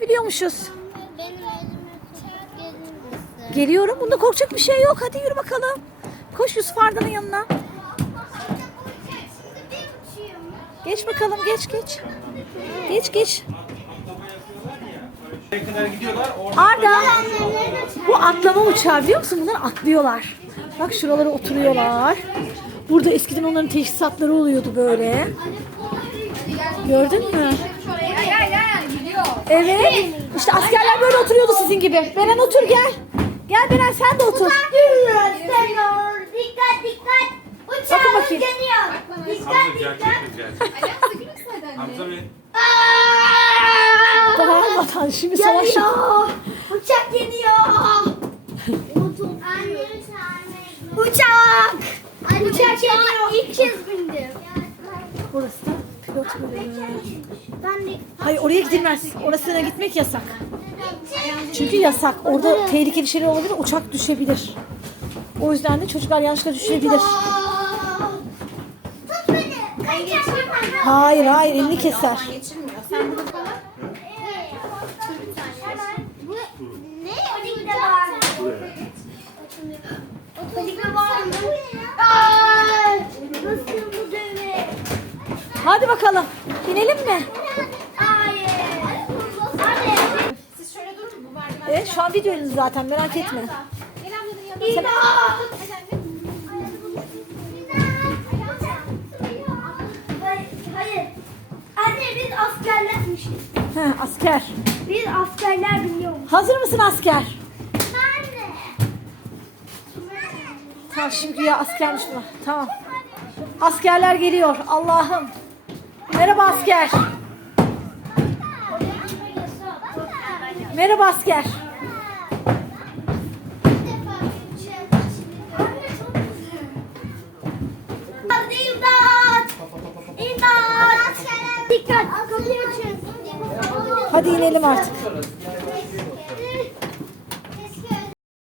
uçabiliyormuşuz. Benim elime. Geliyorum. Bunda korkacak bir şey yok. Hadi yürü bakalım. Koş Yusuf Arda'nın yanına. Geç bakalım geç geç. Geç geç. Arda. Bu atlama uçağı biliyor musun? Bunlar atlıyorlar. Bak şuralara oturuyorlar. Burada eskiden onların teşhisatları oluyordu böyle. Gördün mü? Evet. İşte askerler böyle oturuyordu sizin gibi. Beren otur gel. Gel Beren sen de otur. Dikkat dikkat. Bakın Uçağımız bakayım. gel çok güzel. Hamza Bey. Bağırmadan şimdi savaş yok. Geliyor. Uçak geliyor. Uçak. Uçak geliyor. İlk kez bindim. Burası da pilot bölümü. Hayır oraya gidilmez. Orasına gitmek yasak. Çünkü yasak. Orada tehlikeli şeyler olabilir. Uçak düşebilir. O yüzden de çocuklar yanlışlıkla düşürebilir. Tut beni. Kaçacağım. Hayır hayır elini keser. Bu ne? Hadi bakalım. Binelim mi? Hayır. Siz şöyle durun bu merdiven. Evet şu an videonuz zaten merak etme. Gel ablanın yanına. Efendim? Hayır. Anne biz askerlermişiz. Heh, asker. Biz askerler biliyormuş. Hazır mısın asker? Anne. Tamam şimdi ya askermiş bu. Tamam. Askerler geliyor. Allah'ım. Merhaba asker. Merhaba asker. Hadi inelim artık.